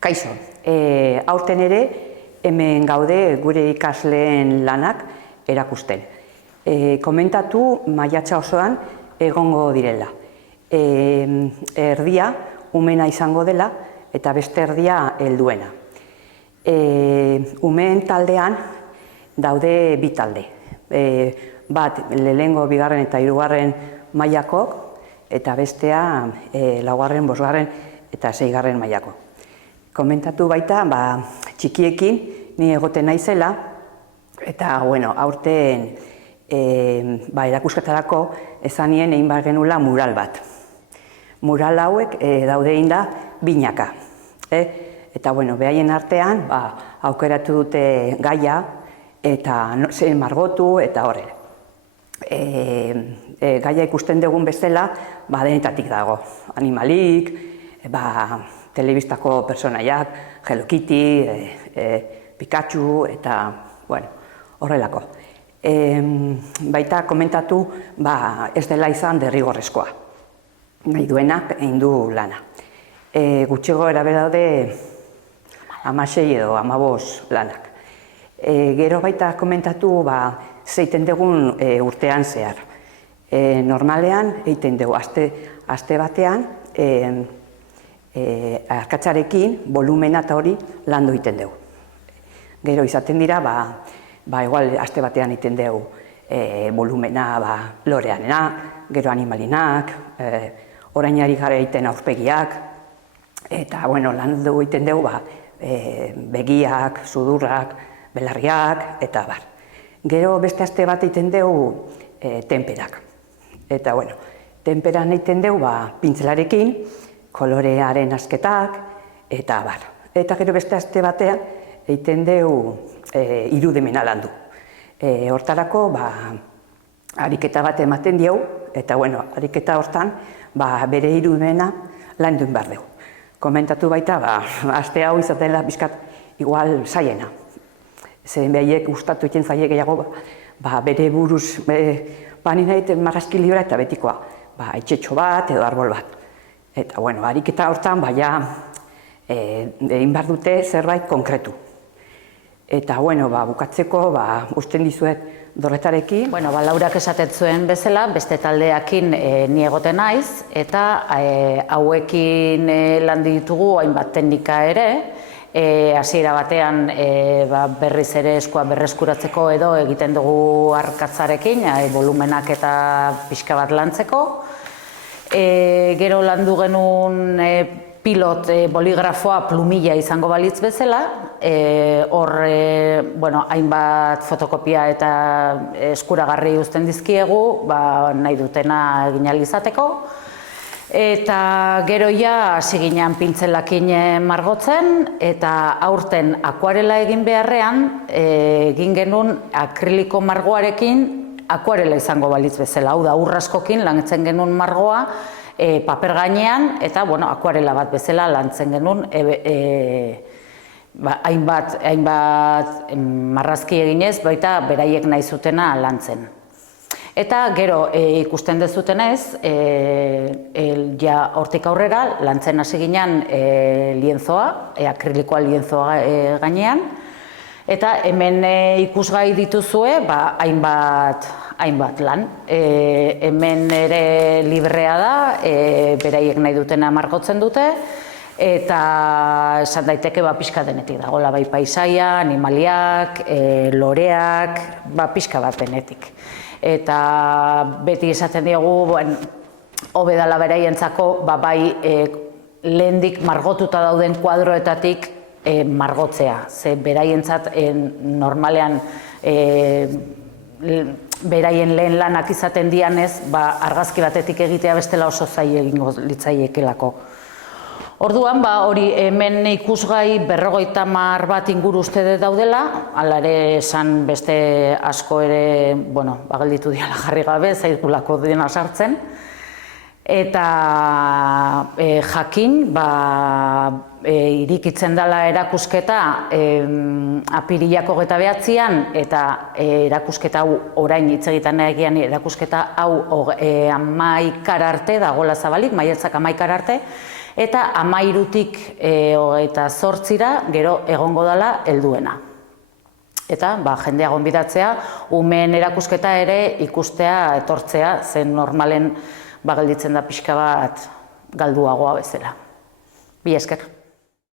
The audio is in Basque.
Kaixo, aurten ere hemen gaude gure ikasleen lanak erakusten. Komentatu maiatza osoan egongo direla. Erdia umena izango dela eta beste erdia helduena. Umeen taldean daude bi talde. Bat lehenengo, bigarren eta hirugarren mailakok eta bestea laugarren, bosgarren eta seigarren mailako. Komentatu baita, txikiekin ni egoten naizela eta aurten erakusketarako ezanien egin behar genula mural bat. Mural hauek daude da binaka. Eta behaien artean aukeratu dute gaia eta zen margotu eta horre. Gaia ikusten dugun bezala denetatik dago. Animalik, telebistako personaiak, Hello Kitty, Pikachu eta horrelako. Baita komentatu ez dela izan derrigorrezkoa. Nahi duenak egin du lana. Gutxiago erabera daude 16 edo 15 lanak. Gero baita komentatu zeiten dugun urtean zehar. Normalean egiten dugu aste batean arkatzarekin volumena eta hori landu egiten dugu. Gero izaten dira, igual aste batean egiten dugu volumena loreanena, gero animalinak, orainari gara egiten aurpegiak, eta landu egiten dugu begiak, sudurrak, belarriak, eta bar. Gero beste aste bat egiten dugu tenperak. Eta temperan egiten dugu pintzelarekin, kolorearen asketak, eta bar. Eta gero beste aste batean egiten dugu irudimena landu. Hortarako ariketa bat ematen diegu, eta ariketa hortan bere irudimena landu behar dugu. Komentatu baita, aste hau izatela bizkat igual zaiena. Zer behaiek gustatu egiten zaie gehiago, bere buruz nina egiten marrazki libra eta betikoa, etxetxo bat edo arbol bat. Eta ariketa hortan egin behar dute zerbait konkretu. Eta bukatzeko usten dizuet dorretarekin. Laurak esaten zuen bezala, beste taldeakin ni egoten naiz, eta hauekin landu ditugu hainbat teknika ere, hasiera batean berriz ere eskua berreskuratzeko edo egiten dugu arkatzarekin, volumenak eta pixka bat lantzeko. Gero landu genuen pilot boligrafoa plumilla izango balitz bezala, hor hainbat fotokopia eta eskuragarri uzten dizkiegu, nahi dutena egin ahal izateko. Eta gero hasi ginen pintzelakin margotzen, eta aurten akuarela egin beharrean, egin genuen akriliko margoarekin akuarela izango balitz bezala. Hau da, urraskokin lantzen genuen margoa paper gainean, eta akuarela bat bezala lantzen genuen hainbat marrazki eginez, baita beraiek nahi zutena lantzen. Eta gero ikusten dezutenez, hortik aurrera lantzen hasi ginen lienzoa, akrilikoa lienzoa gainean, eta hemen ikusgai dituzue hainbat lan. Hemen ere librea da, beraiek nahi dutena margotzen dute, eta esan daiteke pixka denetik dagoela, paisaia, animaliak, loreak, pixka bat denetik. Eta beti esaten diogu, hobe dela beraientzako, lehendik margotuta dauden kuadroetatik margotzea. Ze beraientzat normalean beraien lehen lanak izaten dianez, argazki batetik egitea bestela oso zaila egingo litzaiekelako. Orduan, hori hemen ikusgai 50 bat inguru uste daudela, hala ere esan beste asko ere, gelditu diala jarri gabe, zaigulako dena sartzen. Eta jakin, irikitzen dela erakusketa apirilak 29an, eta erakusketa hau orain hitz egiten egian erakusketa hau 11 arte dagoela zabalik, maiatzak 11 arte, eta 13tik 28ra gero egongo dela helduena. Eta jendea gonbidatzea, umeen erakusketa ere ikustea, etortzea, zen normalen gelditzen da pixka bat galduagoa bezala. Mila esker.